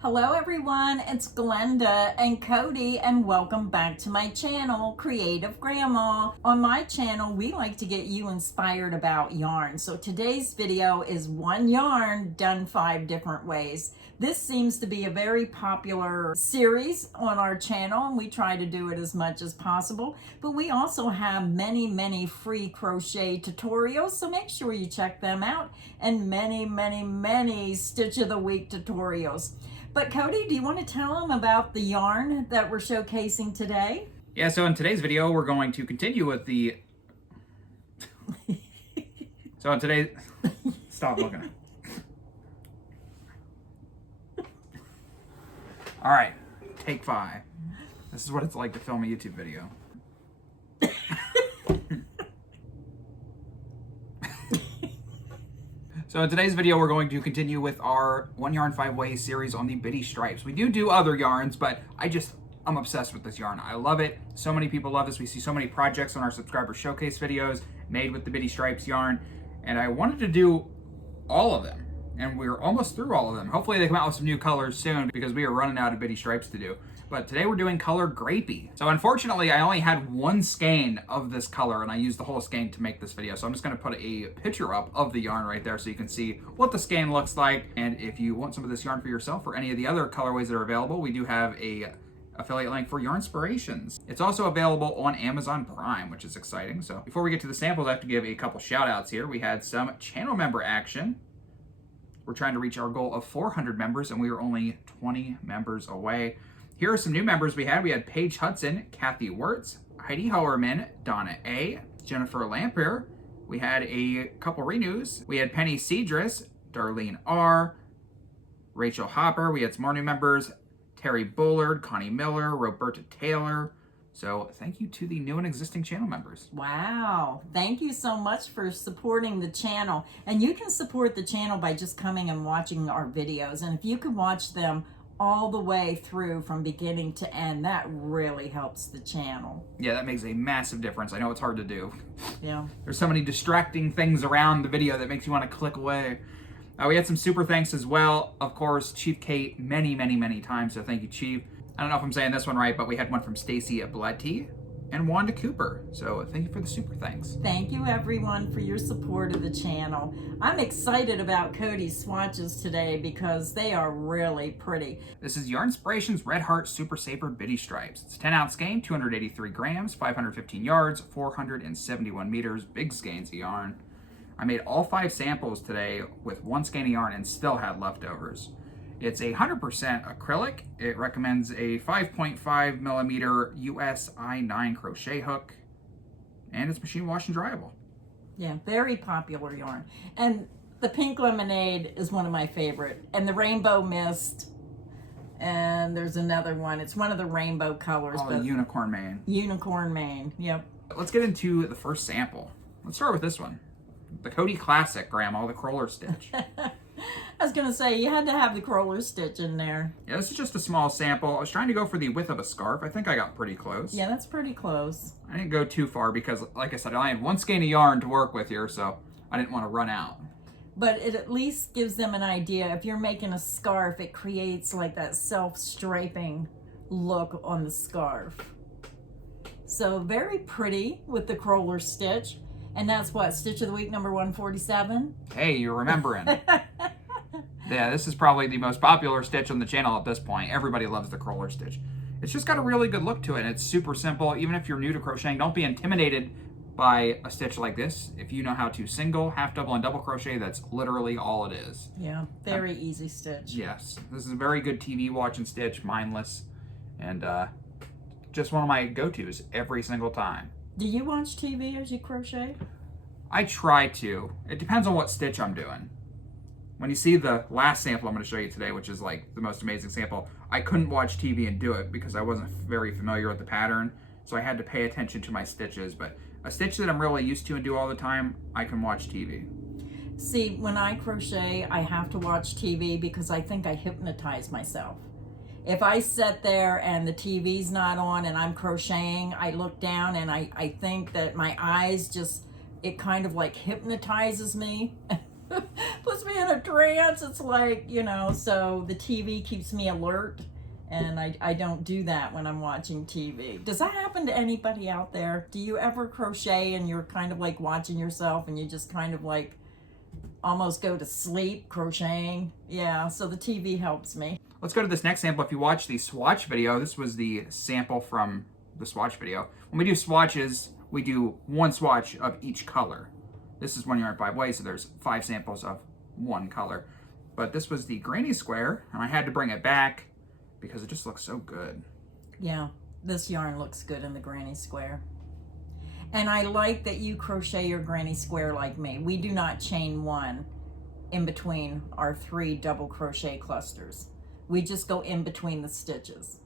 Hello everyone, it's Glenda and Cody and welcome back to my channel, Creative Grandma. On my channel, we like to get you inspired about yarn. So today's video is one yarn done 5 different ways. This seems to be a very popular series on our channel and we try to do it as much as possible. But we also have many free crochet tutorials, so make sure you check them out, and many Stitch of the Week tutorials. But Cody, do you want to tell them about the yarn that we're showcasing today? Yeah, so in today's video, we're going to continue with the... So in today's... Stop looking. All right, take 5. This is what it's like to film a YouTube video. So in today's video, we're going to continue with our 1 Yarn 5 Ways series on the Bitty Stripes. We do other yarns, but I'm obsessed with this yarn. I love it. So many people love this. We see so many projects on our subscriber showcase videos made with the Bitty Stripes yarn, and I wanted to do all of them, and we're almost through all of them. Hopefully they come out with some new colors soon because we are running out of Bitty Stripes to do. But today we're doing color Grapey. So unfortunately, I only had 1 skein of this color and I used the whole skein to make this video. So I'm just gonna put a picture up of the yarn right there so you can see what the skein looks like. And if you want some of this yarn for yourself or any of the other colorways that are available, we do have a affiliate link for Yarnspirations. It's also available on Amazon Prime, which is exciting. So before we get to the samples, I have to give a couple shout outs here. We had some channel member action. We're trying to reach our goal of 400 members and we are only 20 members away. Here are some new members we had. We had Paige Hudson, Kathy Wirtz, Heidi Howerman, Donna A, Jennifer Lampier. We had a couple renews. We had Penny Cedris, Darlene R, Rachel Hopper. We had some more new members, Terry Bullard, Connie Miller, Roberta Taylor. So thank you to the new and existing channel members. Wow, thank you so much for supporting the channel. And you can support the channel by just coming and watching our videos. And if you can watch them all the way through from beginning to end, that really helps the channel. Yeah, that makes a massive difference. I know it's hard to do. Yeah. There's so many distracting things around the video that makes you want to click away. We had some super thanks as well. Of course, Chief Kate many times, so thank you, Chief. I don't know if I'm saying this one right, but we had one from Stacy Bledty and Wanda Cooper. So thank you for the super thanks. Thank you everyone for your support of the channel. I'm excited about Cody's swatches today because they are really pretty. This is Yarnspirations Red Heart Super Saver Bitty Stripes. It's a 10-ounce skein, 283 grams, 515 yards, 471 meters, big skeins of yarn. I made all 5 samples today with 1 skein of yarn and still had leftovers. It's 100% acrylic. It recommends a 5.5 millimeter US I9 crochet hook, and it's machine wash and dryable. Yeah, very popular yarn. And the pink lemonade is one of my favorite, and the rainbow mist, and there's another one. It's one of the rainbow colors. Oh, unicorn mane. Unicorn mane, yep. Let's get into the first sample. Let's start with this one. The Cody Classic, Grandma, the Crawler Stitch. I was gonna say, you had to have the crawler stitch in there. Yeah, this is just a small sample. I was trying to go for the width of a scarf. I think I got pretty close. Yeah, that's pretty close. I didn't go too far because, like I said, I had 1 skein of yarn to work with here, so I didn't want to run out. But it at least gives them an idea. If you're making a scarf, it creates like that self-striping look on the scarf. So very pretty with the crawler stitch. And that's what, Stitch of the Week number 147? Hey, you're remembering. Yeah, this is probably the most popular stitch on the channel at this point. Everybody loves the crawler stitch. It's just got a really good look to it, and it's super simple. Even if you're new to crocheting, don't be intimidated by a stitch like this. If you know how to single, half double, and double crochet, that's literally all it is. Yeah, very easy stitch. Yes, this is a very good TV watching stitch, mindless, and just one of my go-tos every single time. Do you watch TV as you crochet? I try to. It depends on what stitch I'm doing. When you see the last sample I'm going to show you today, which is like the most amazing sample, I couldn't watch TV and do it because I wasn't very familiar with the pattern, so I had to pay attention to my stitches. But a stitch that I'm really used to and do all the time, I can watch TV. See, when I crochet, I have to watch TV because I think I hypnotize myself. If I sit there and the TV's not on and I'm crocheting, I look down and I think that my eyes just, it kind of like hypnotizes me. puts me in a trance. It's like, you know, so the TV keeps me alert, and I don't do that when I'm watching TV. Does that happen to anybody out there? Do you ever crochet and you're kind of like watching yourself and you just kind of like almost go to sleep crocheting? Yeah, so the TV helps me. Let's go to this next sample. If you watch the swatch video, this was the sample from the swatch video. When we do swatches, we do one swatch of each color. This is 1 yarn 5 ways, so there's 5 samples of one color. But this was the granny square, and I had to bring it back because it just looks so good. Yeah, this yarn looks good in the granny square. And I like that you crochet your granny square like me. We do not chain one in between our 3 double crochet clusters. We just go in between the stitches.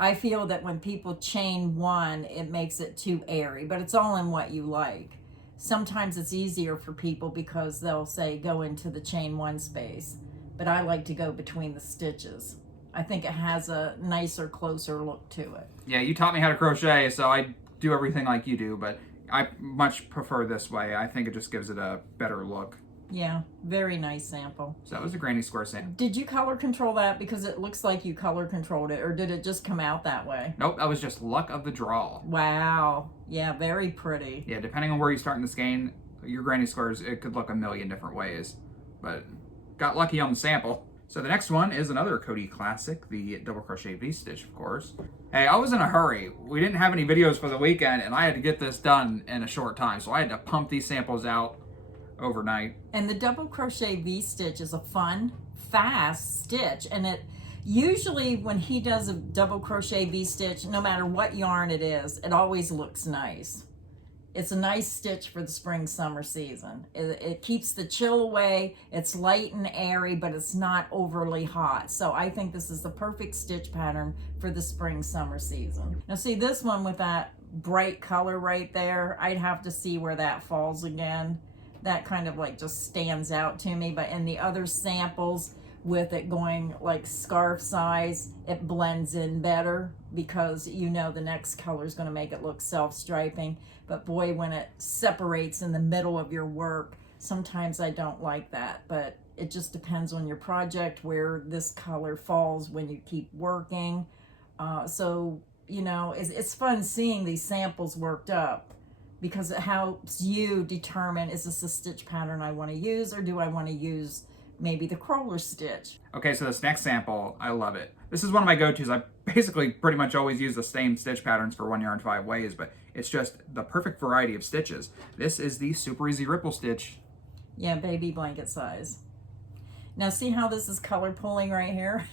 I feel that when people chain one, it makes it too airy, but it's all in what you like. Sometimes it's easier for people because they'll say go into the chain one space, but I like to go between the stitches. I think it has a nicer, closer look to it. Yeah, you taught me how to crochet, so I do everything like you do, but I much prefer this way. I think it just gives it a better look. Yeah, very nice sample. So that was a granny square sample. Did you color control that? Because it looks like you color controlled it, or did it just come out that way? Nope, that was just luck of the draw. Wow. Yeah, very pretty. Yeah, depending on where you start in the skein, your granny squares, it could look a million different ways. But got lucky on the sample. So the next one is another Cody classic, the double crochet V-stitch, of course. Hey, I was in a hurry. We didn't have any videos for the weekend, and I had to get this done in a short time. So I had to pump these samples out overnight. And the double crochet V-stitch is a fun, fast stitch. And it usually, when he does a double crochet V-stitch, no matter what yarn it is, it always looks nice. It's a nice stitch for the spring summer season. It keeps the chill away. It's light and airy, but it's not overly hot. So I think this is the perfect stitch pattern for the spring summer season. Now see this one with that bright color right there, I'd have to see where that falls again. That kind of like just stands out to me, but in the other samples with it going like scarf size, it blends in better because you know the next color is going to make it look self-striping. But boy, when it separates in the middle of your work, sometimes I don't like that, but it just depends on your project where this color falls when you keep working. So, you know, it's fun seeing these samples worked up, because it helps you determine, is this a stitch pattern I want to use, or do I want to use maybe the crawler stitch? Okay, so this next sample, I love it. This is one of my go-tos. I basically pretty much always use the same stitch patterns for 1 yarn 5 ways, but it's just the perfect variety of stitches. This is the Super Easy Ripple Stitch. Yeah, baby blanket size. Now see how this is color pulling right here?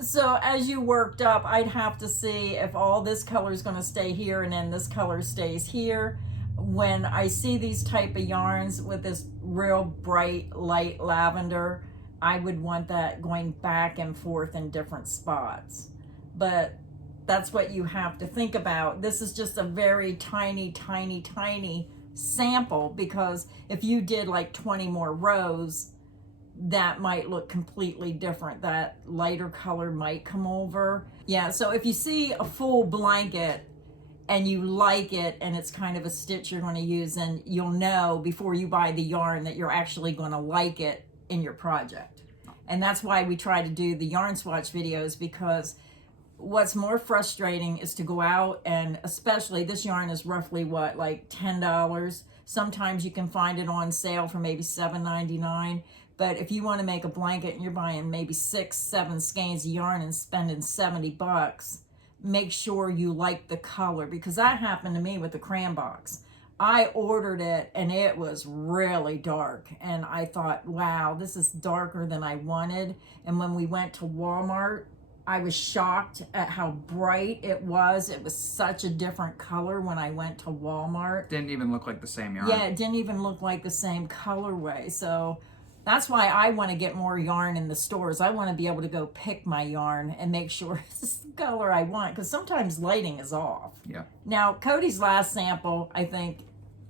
So as you worked up, I'd have to see if all this color is going to stay here and then this color stays here. When I see these type of yarns with this real bright light lavender, I would want that going back and forth in different spots. But that's what you have to think about. This is just a very tiny, tiny, tiny sample, because if you did like 20 more rows, that might look completely different. That lighter color might come over. Yeah, so if you see a full blanket and you like it and it's kind of a stitch you're going to use, and you'll know before you buy the yarn that you're actually going to like it in your project. And that's why we try to do the yarn swatch videos, because what's more frustrating is to go out, and especially this yarn is roughly what, like $10. Sometimes you can find it on sale for maybe $7.99. But if you want to make a blanket and you're buying maybe 6-7 skeins of yarn and spending $70, make sure you like the color, because that happened to me with the crayon box. I ordered it and it was really dark, and I thought, wow, this is darker than I wanted. And when we went to Walmart, I was shocked at how bright it was. It was such a different color when I went to Walmart. Didn't even look like the same yarn. Yeah, it didn't even look like the same colorway. So that's why I want to get more yarn in the stores. I want to be able to go pick my yarn and make sure it's the color I want, because sometimes lighting is off. Yeah. Now, Cody's last sample, I think,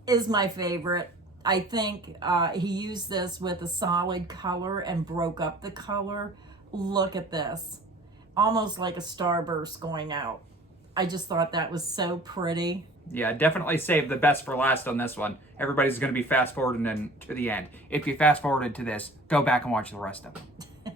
is my favorite. I think he used this with a solid color and broke up the color. Look at this. Almost like a starburst going out. I just thought that was so pretty. Yeah, definitely save the best for last on this one. Everybody's going to be fast forwarding in to the end. If you fast forwarded to this, go back and watch the rest of it.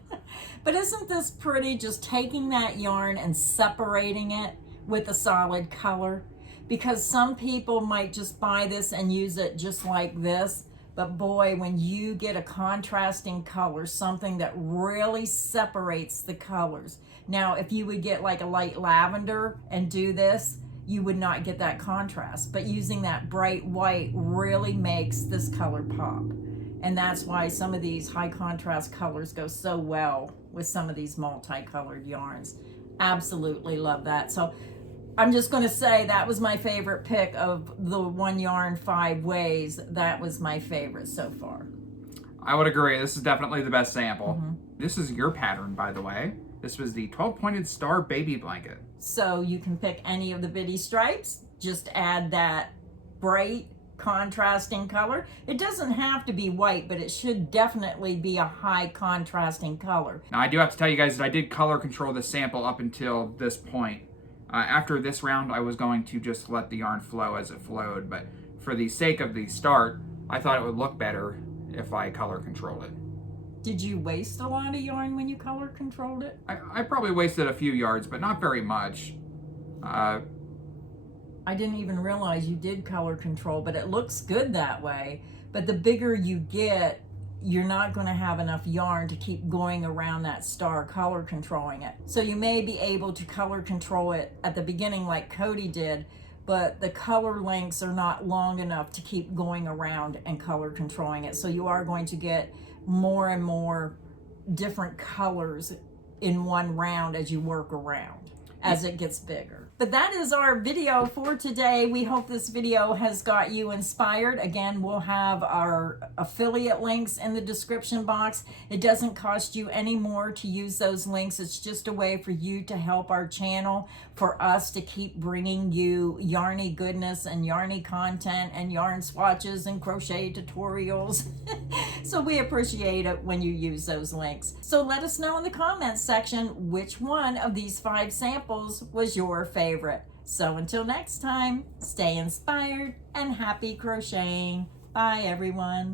But isn't this pretty, just taking that yarn and separating it with a solid color? Because some people might just buy this and use it just like this. But boy, when you get a contrasting color, something that really separates the colors. Now, if you would get like a light lavender and do this, you would not get that contrast. But using that bright white really makes this color pop. And that's why some of these high contrast colors go so well with some of these multicolored yarns. Absolutely love that. So I'm just going to say that was my favorite pick of the 1 yarn 5 ways. That was my favorite so far. I would agree. This is definitely the best sample. This is your pattern, by the way. This was the 12-pointed star baby blanket. So you can pick any of the bitty stripes. Just add that bright contrasting color. It doesn't have to be white, but it should definitely be a high contrasting color. Now, I do have to tell you guys that I did color control this sample up until this point. After this round, I was going to just let the yarn flow as it flowed, but for the sake of the start, I thought it would look better if I color controlled it. Did you waste a lot of yarn when you color controlled it? I probably wasted a few yards, but not very much. I didn't even realize you did color control, but it looks good that way. But the bigger you get, you're not going to have enough yarn to keep going around that star color controlling it. So you may be able to color control it at the beginning like Cody did, but the color lengths are not long enough to keep going around and color controlling it. So you are going to get more and more different colors in one round as you work around, as it gets bigger. But that is our video for today. We hope this video has got you inspired. Again, we'll have our affiliate links in the description box. It doesn't cost you any more to use those links. It's just a way for you to help our channel, for us to keep bringing you yarny goodness and yarny content and yarn swatches and crochet tutorials. So we appreciate it when you use those links. So let us know in the comments section which one of these 5 samples was your favorite. So until next time, stay inspired and happy crocheting. Bye everyone.